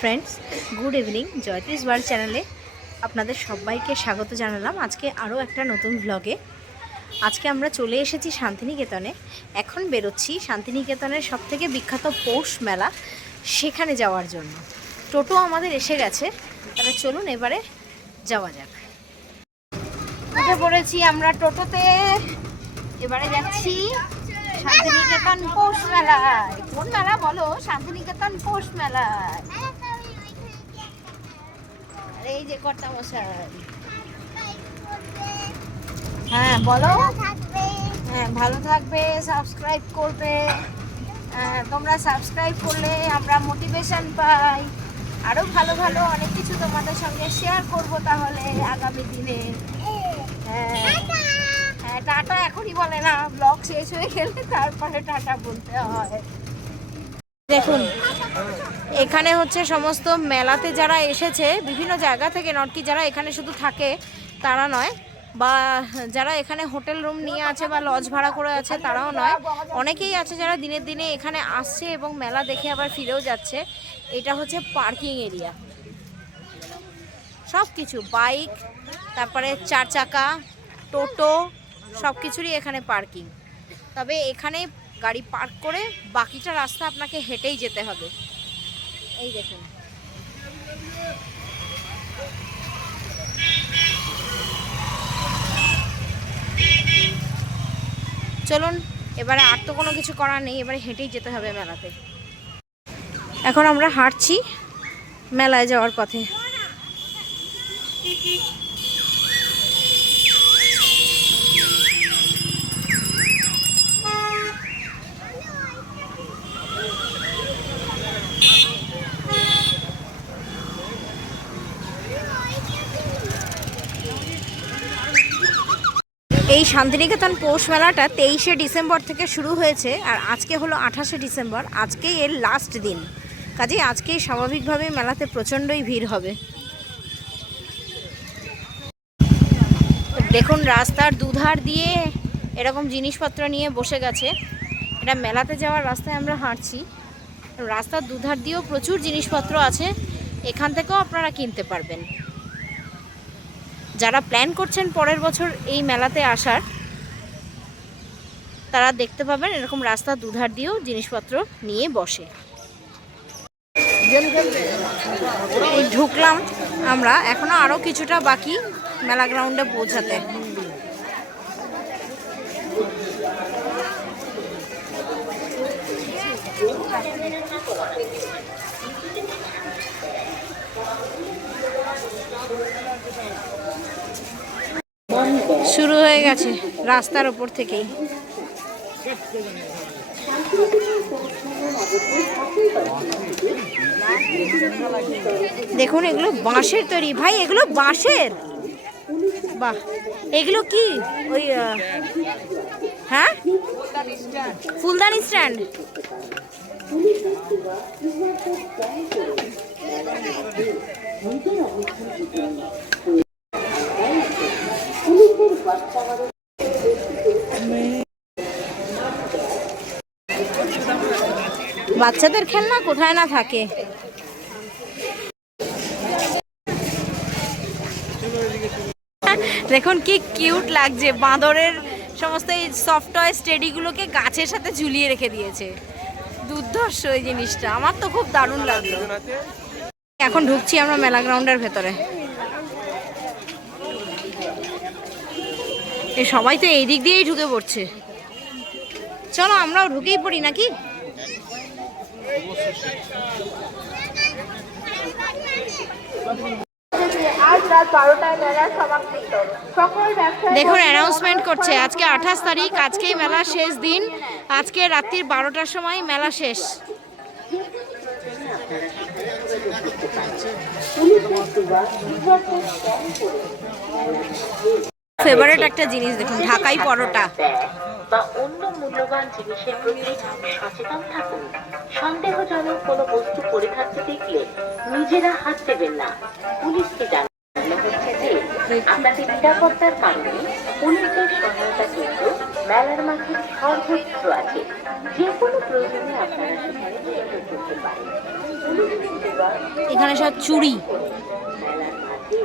Friends, good evening. জয়তিস world চ্যানেলে আপনাদের সবাইকে স্বাগত জানালাম আজকে আরও একটা নতুন ভ্লগে। আজকে আমরা চলে এসেছি শান্তিনিকেতনে। এখন বেরোচ্ছি শান্তিনিকেতনের সবথেকে বিখ্যাত পৌষ মেলা, সেখানে যাওয়ার জন্য। টোটো আমাদের এসে গেছে, তাহলে চলুন এবারে যাওয়া যাক। উঠে পড়েছি আমরা টোটোতে, এবারে যাচ্ছি শান্তিনিকেতন পৌষ মেলায়। কোন মেলা বলো? শান্তিনিকেতন পৌষ মেলায়। এই যে কর্তা মশাই। হ্যাঁ বলো। হ্যাঁ ভালো থাকবে, সাবস্ক্রাইব করবে। তোমরা সাবস্ক্রাইব করলে আমরা মোটিভেশন পাই, আরো ভালো ভালো অনেক কিছু তোমাদের সঙ্গে শেয়ার করব তাহলে আগামী দিনে। হ্যাঁ টাটা এখনই বলে না, ব্লগ শেষ হয়ে গেলে তারপরে টাটা বলতে হয়। দেখুন এখানে হচ্ছে সমস্ত মেলাতে যারা এসেছে বিভিন্ন জায়গা থেকে, নট কি যারা এখানে শুধু থাকে তারা নয়, বা যারা এখানে হোটেল রুম নিয়ে আছে বা লজ ভাড়া করে আছে তারাও নয়, অনেকেই আছে যারা দিনের দিনে এখানে আসছে এবং মেলা দেখে আবার ফিরেও যাচ্ছে। এটা হচ্ছে পার্কিং এরিয়া, সব কিছু বাইক, তারপরে 4 চাকা, টোটো, সব কিছুরই এখানে পার্কিং। তবে এখানে গাড়ি পার্ক করে বাকিটা রাস্তা আপনাকে হেঁটেই যেতে হবে। এই দেখুন চলুন এবারে, আর তো কোনো কিছু করার নেই, এবারে হেঁটেই যেতে হবে মেলাতে। এখন আমরা হাঁটছি মেলায় যাওয়ার পথে। এই শান্তিনিকেতন পৌষ মেলাটা 23শে ডিসেম্বর থেকে শুরু হয়েছে, আর আজকে হলো 28শে ডিসেম্বর। আজকেই এর লাস্ট দিন, কাজেই আজকেই স্বাভাবিকভাবে মেলাতে প্রচণ্ডই ভিড় হবে। দেখুন রাস্তার দুধার দিয়ে এরকম জিনিসপত্র নিয়ে বসে গেছে। এটা মেলাতে যাওয়ার রাস্তায় আমরা হাঁটছি, রাস্তার দুধার দিয়েও প্রচুর জিনিসপত্র আছে, এখান থেকেও আপনারা কিনতে পারবেন। যারা প্ল্যান করছেন পরের বছর এই মেলাতে আসার, তারা দেখতে পাবেন এরকম রাস্তার দুধার দিয়েও জিনিসপত্র নিয়ে বসে। এই ঢুকলাম আমরা, এখনো আরও কিছুটা বাকি মেলা গ্রাউন্ডে পৌঁছাতে। শুরু হয়ে গেছে রাস্তার ওপর থেকেই। দেখুন এগুলো বাঁশের তৈরি, ভাই এগুলো বাঁশের। বাহ, এগুলো কি ওই হ্যাঁ ফুলদানি স্ট্যান্ড। বাচ্চাদের খেলনা কোথায় না থাকে। দেখুন কি কিউট লাগছে, বাঁদরের সমস্ত এই সফট টয় স্টেডিগুলোকে গাছের সাথে ঝুলিয়ে রেখে দিয়েছে। দুর্ধর্ষ এই জিনিসটা, আমার তো খুব দারুণ লাগলো। এখন ঢুকছি আমরা মেলা গ্রাউন্ডের ভেতরে। এই সবাই তো এই দিক দিয়েই ঢুকে পড়ছে, চলো আমরাও ঢুকেই পড়ি নাকি। দেখুন অ্যানাউন্সমেন্ট করছে আজকে 28 তারিখ, আজকেই মেলা শেষ দিন, আজকে রাত্রির 12টার সময় মেলা শেষ। ফেভারিট একটা জিনিস দেখুন, ঢাকাই পরোটা। বা অন্য মূল্যবান জিনিসের প্রতি সচেতন থাকুন। সন্দেহজনক কোনো বস্তু পড়ে থাকতে দেখলে নিজেরা হাত দেবেন না, পুলিশকে জানানো হচ্ছে যে আপনাদের নিরাপত্তার কারণে পুলিশের সহায়তা কেন্দ্র মেলার মাঠে সর্বত্র আছে। যে কোনো প্রয়োজনে আপনারা সেখানে যোগাযোগ করতে পারেন। এখানে সব চুড়ি। মেলার মাঠে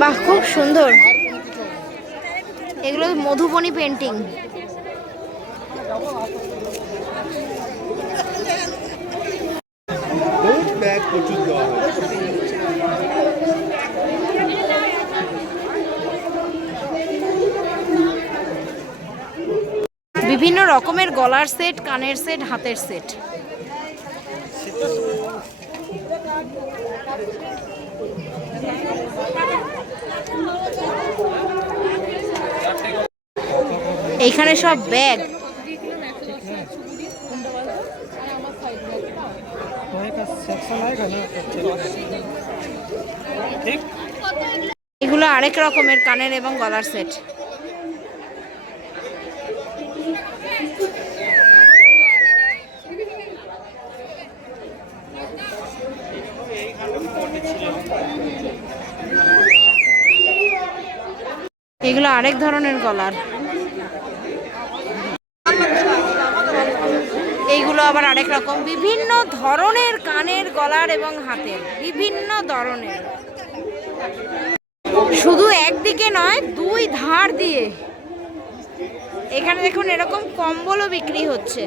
বাহ, খুব সুন্দর। এগুলো মধুবনী পেন্টিং। বিভিন্ন রকমের গলার সেট, কানের সেট, হাতের সেট। এইখানে সব ব্যাগ। এগুলো আরেক রকমের কানের এবং গলার সেট। এগুলো আরেক ধরনের গলার। এইগুলো আবার আরেক রকম। বিভিন্ন ধরনের কানের, গলার এবং হাতের, বিভিন্ন ধরনের। শুধু একদিকে নয়, দুই ধার দিয়ে। এখানে দেখুন এরকম কম্বলও বিক্রি হচ্ছে।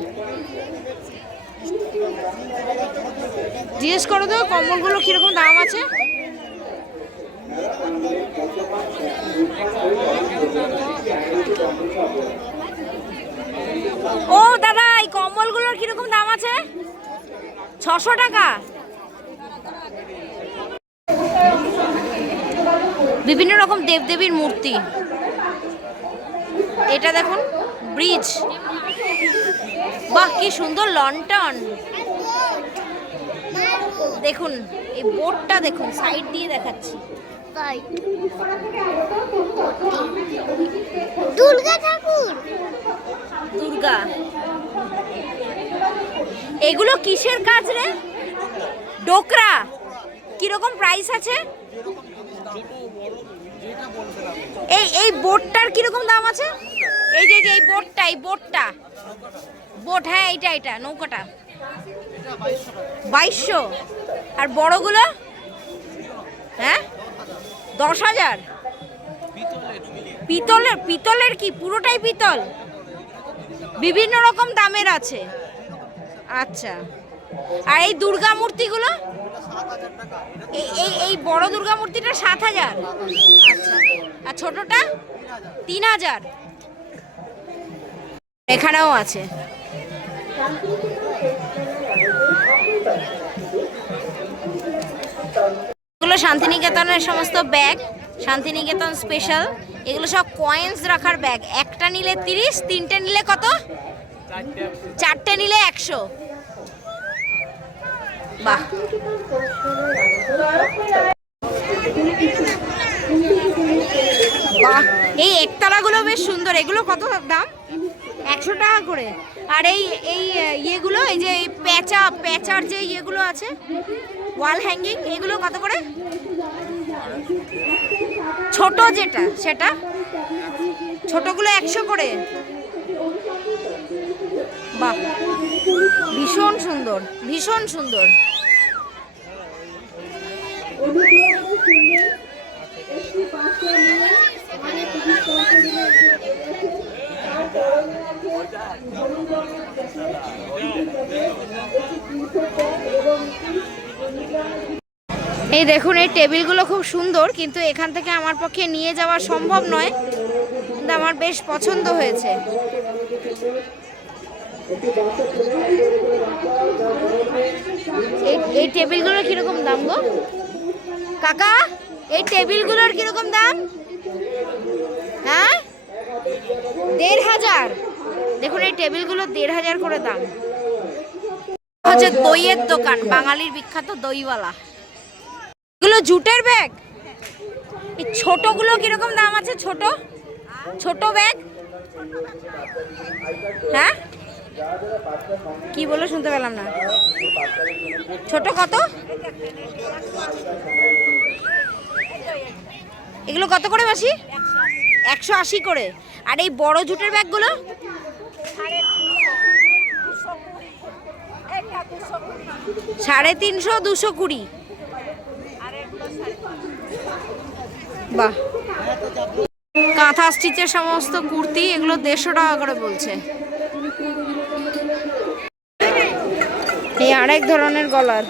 জিজ্ঞেস করো তো কম্বলগুলো কিরকম দাম আছে। ও দাদা, এই কম্বলগুলোর কিরকম দাম আছে? 600 টাকা। বিভিন্ন রকম দেবদেবীর মূর্তি। এটা দেখুন ব্রিজ। বাহ, কি সুন্দর লন্ঠন। দেখুন এই বোর্ডটা দেখুন, সাইড দিয়ে দেখাচ্ছি। দুর্গা ঠাকুর, দুর্গা। এগুলো কিসের কাজ রে? ডোকরা। কিরকম প্রাইস আছে? এই বোটটার কিরকম দাম আছে? এই যে এই বোটটা, এই বোটটা, বোট, হ্যাঁ এটা নৌকাটা 2200। আর বড়গুলো? হ্যাঁ 10,000। পিতলের কি পুরোটাই পিতল? বিভিন্ন রকম দামের আছে। আচ্ছা, আর এই দুর্গা মূর্তিগুলো? এই বড় দুর্গা মূর্তিটা 7,000। আচ্ছা, আর ছোটটা 3,000। এখানেও আছে। এগুলো শান্তিনিকেতনের সমস্ত ব্যাগ, শান্তিনিকেতন স্পেশাল। এগুলো সব কয়েন্স রাখার ব্যাগ। একটা নিলে 30, তিনটে নিলে কত? 4টে নিলে 100। বাহ, বাহ, এই একতলাগুলো বেশ সুন্দর। এগুলো কত দাম? 100 টাকা করে। আর এই ইয়েগুলো, এই যে প্যাচার যে ইয়েগুলো আছে, ওয়াল হ্যাঙ্গিং, এগুলো কত করে? ছোট যেটা সেটা, ছোটগুলো 100 করে। বাহ, ভীষণ সুন্দর, ভীষণ সুন্দর। এই দেখুন এই টেবিলগুলো খুব সুন্দর, কিন্তু এখান থেকে আমার পক্ষে নিয়ে যাওয়া সম্ভব নয়, কিন্তু আমার বেশ পছন্দ হয়েছে। এই টেবিলগুলোর কিরকম দাম গো কাকা? এই টেবিলগুলোর কিরকম দাম? হ্যাঁ 1,500। দেখুন এই টেবিলগুলো 1,500 করে দাম। হচ্ছে দইয়ের দোকান, বাঙালির বিখ্যাত দইওয়ালা। এগুলো জুটের ব্যাগ। এই ছোটগুলো কিরকম দাম আছে? ছোট ছোট ব্যাগ, হ্যাঁ কি বললো শুনতে পেলাম না। ছোট কত? এগুলো কত করে মাসি? 180 করে। আর এই বড় জুটের ব্যাগগুলো? 350, 220। বাহ, কাঁথা স্টিচের সমস্ত কুর্তি, এগুলো 150 টাকা করে বলছে। এই আরেক ধরনের গলার,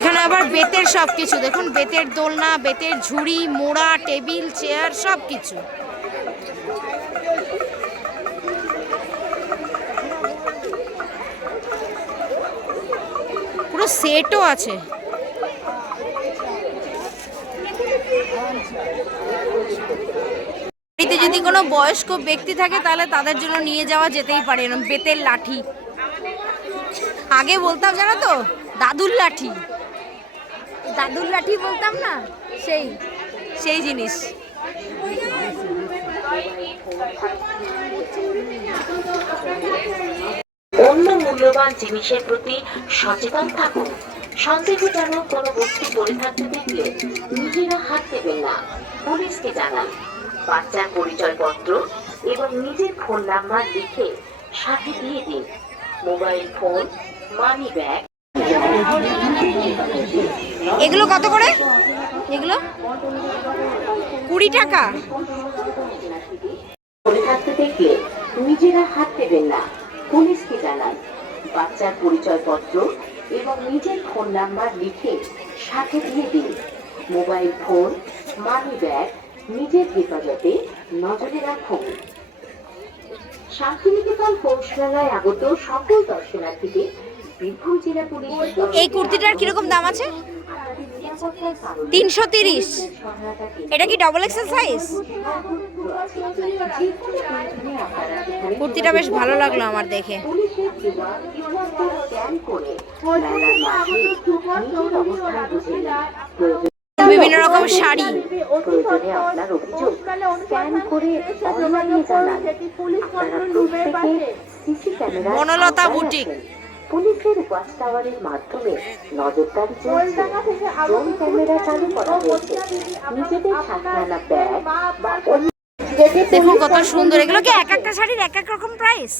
এখানে আবার বেতের সবকিছু দেখুন, বেতের দোলনা, বেতের ঝুড়ি, মোড়া, টেবিল, চেয়ার সবকিছু। পুরো সেটও আছে। বাড়িতে যদি কোনো বয়স্ক ব্যক্তি থাকে তাহলে তাদের জন্য নিয়ে যাওয়া যেতেই পারে এরকম বেতের লাঠি। আগে বলতাম জানো তো, দাদুর লাঠি, দাদুর লাঠি বলতাম না, সেই সেই জিনিস। অন্য মূল্যবান জিনিসের প্রতি সচেতন থাকুন। সন্দেহজনক কোনো বস্তু পড়ে থাকতে দেখলে নিজেরা হাত দেবেন না, পুলিশকে জানান। বাচ্চার পরিচয়পত্র এবং নিজের ফোন নাম্বার লিখে সাথে দিয়ে দিন। Mobile phone, money bag. এগুলো কত করে? এগুলো 20 টাকা। পড়ে থাকতে দেখলে নিজেরা হাত দেবেন না, পুলিশকে জানান। বাচ্চার পরিচয়পত্র এবং নিজের ফোন নাম্বার লিখে সাথে দিয়ে দিন। মোবাইল ফোন, মানি ব্যাগ নিজের হেফাজতে নজরে রাখুন। শান্তিনিকেতন পৌষমেলায় আগত সকল দর্শনার্থীদের বীরভূম জেলা পুলিশ। এই কুর্তিটার কিরকম দাম আছে? 330। এটা কি ডবল এক্সেল সাইজ? কুর্তিটা বেশ ভালো লাগলো আমার দেখে। বিভিন্ন রকম শাড়ি। আপনার অভিযোগ স্ক্যান করে অনলাইনে জানান। আপনারা প্রত্যেকে সিসি ক্যামেরা বনলতা বুটিক। পুলিশের ওয়াচ টাওয়ারের মাধ্যমে নজরদারি চলছে। ড্রোন ক্যামেরা চালু করা হয়েছে। নিজেদের সাথে আনা ব্যাগ বা দেখুন কত সুন্দর। এগুলো কি এক একটা শাড়ির এক এক রকম প্রাইস?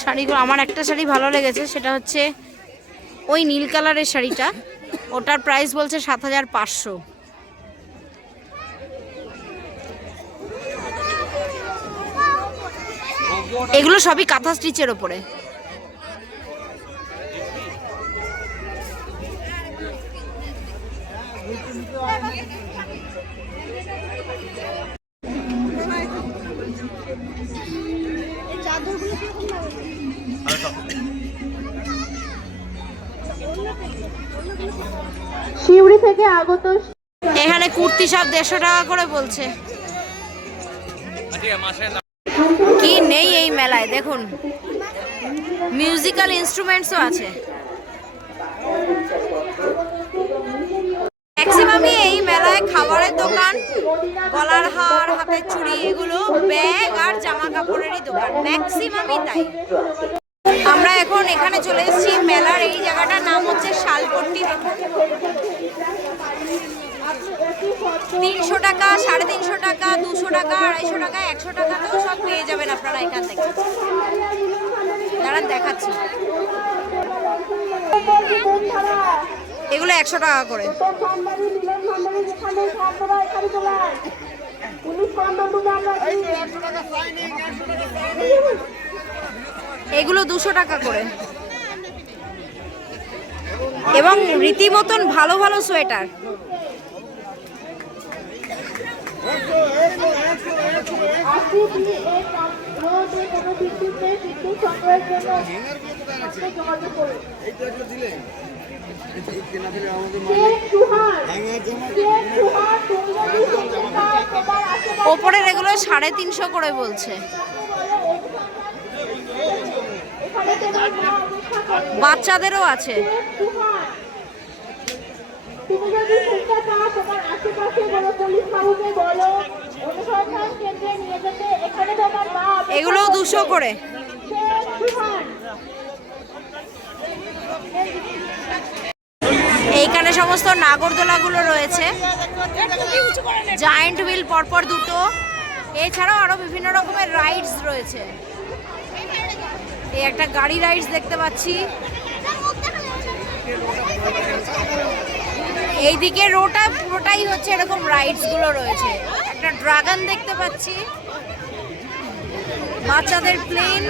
শাড়িগুলো আমার একটা শাড়ি ভালো লেগেছে, সেটা হচ্ছে ওই নীল কালারের শাড়িটা, ওটার প্রাইস বলছে 7500। এগুলো সবই কাঁথা স্টিচের ওপরে। শিউরি থেকে আগত এখানে কুর্তি সব 150 টাকা করে বলছে। কি নেই এই মেলায় দেখুন, মিউজিক্যাল ইনস্ট্রুমেন্টসও আছে। ম্যাক্সিমামই এই মেলায় খাবারের দোকান, গলার হার, হাতের চুড়ি, এগুলো ব্যাগ আর জামা কাপড়েরই দোকান, ম্যাক্সিমামই তাই। আমরা এখন এখানে চলে এসেছি, মেলার এই জায়গাটার নাম হচ্ছে শালপট্টি। দেখুন 300 টাকা, 350 টাকা, 200 টাকা, 250 টাকা, 100 টাকাতেও সব পেয়ে যাবেন আপনারা এখান থেকে। দাঁড়ান দেখাচ্ছি, এগুলো 100 টাকা করে। এগুলো 200 টাকা করে। এবং রীতিমতন ভালো ভালো সোয়েটার। ওপরের এগুলো 350 করে বলছে। বাচ্চাদেরও আছে। তুমি যদি চিন্তা চাও তোমার আশেপাশে বলো, পুলিশ বাবুকে বলো, অনুসন্ধান কেন্দ্রে নিয়ে যেতে। এখানে তোমার মা এগুলো 200 করে। এইখানে সমস্ত নাগরদোলাগুলো রয়েছে, জায়ান্ট হুইল পরপর দুটো, এছাড়াও আরো বিভিন্ন রকমের রাইডস রয়েছে। এই একটা গাড়ি রাইডস দেখতে পাচ্ছি। এইদিকে রোটা পুরোটাই হচ্ছে এরকম রাইডস গুলো রয়েছে। একটা ড্রাগন দেখতে পাচ্ছি, বাচ্চাদের প্লেন,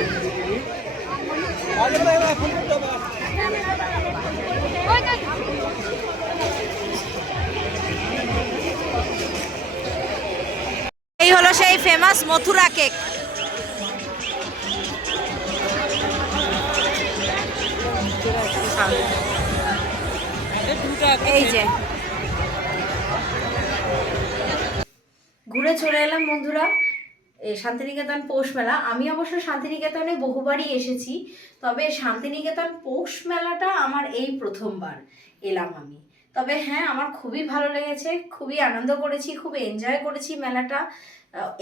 এই হলো সেই ফেমাস মথুরা কেক। এই যে ঘুরে চলে এলাম বন্ধুরা এই শান্তিনিকেতন পৌষ মেলা। আমি অবশ্য শান্তিনিকেতনে বহুবারই এসেছি, তবে শান্তিনিকেতন পৌষ মেলাটা আমার এই প্রথমবার এলাম আমি। তবে হ্যাঁ, আমার খুবই ভালো লেগেছে, খুবই আনন্দ করেছি, খুব এনজয় করেছি মেলাটা।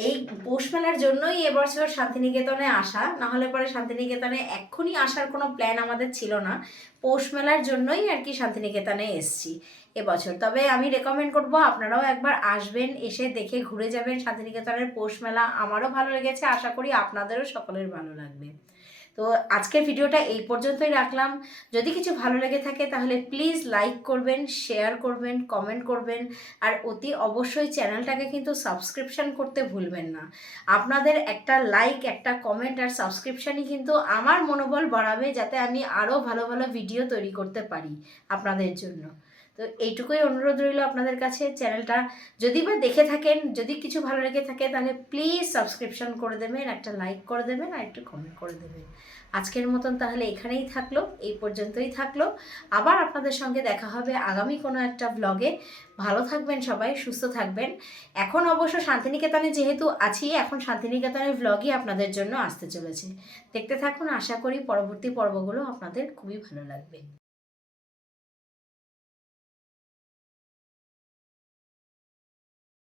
এই পৌষ মেলার জন্যই এবছর শান্তিনিকেতনে আসা, না হলে পরে শান্তিনিকেতনে এক্ষুনি আসার কোনো প্ল্যান আমাদের ছিল না। পৌষ মেলার জন্যই আর কি শান্তিনিকেতনে এসছি এবছর। তবে আমি রেকমেন্ড করব আপনারাও একবার আসবেন, এসে দেখে ঘুরে যাবেন শান্তিনিকেতনের পৌষ মেলা। আমারও ভালো লেগেছে, আশা করি আপনাদেরও সকলের ভালো লাগবে। তো আজকের ভিডিওটা এই পর্যন্তই রাখলাম। যদি কিছু ভালো লেগে থাকে তাহলে প্লিজ লাইক করবেন, শেয়ার করবেন, কমেন্ট করবেন, আর অতি অবশ্যই চ্যানেলটাকে কিন্তু সাবস্ক্রিপশন করতে ভুলবেন না। আপনাদের একটা লাইক, একটা কমেন্ট আর সাবস্ক্রিপশানই কিন্তু আমার মনোবল বাড়াবে, যাতে আমি আরও ভালো ভালো ভিডিও তৈরি করতে পারি আপনাদের জন্য। তো এইটুকুই অনুরোধ রইল আপনাদের কাছে। চ্যানেলটা যদি বা দেখে থাকেন, যদি কিছু ভালো লেগে থাকে তাহলে প্লিজ সাবস্ক্রিপশন করে দেবেন, একটা লাইক করে দেবেন আর একটু কমেন্ট করে দেবেন। আজকের মতন তাহলে এখানেই থাকলো, এই পর্যন্তই থাকলো। আবার আপনাদের সঙ্গে দেখা হবে আগামী কোনো একটা ব্লগে। ভালো থাকবেন সবাই, সুস্থ থাকবেন। এখন অবশ্য শান্তিনিকেতনে যেহেতু আছি, এখন শান্তিনিকেতনের ব্লগই আপনাদের জন্য আসতে চলেছে। দেখতে থাকুন, আশা করি পরবর্তী পর্বগুলো আপনাদের খুবই ভালো লাগবে।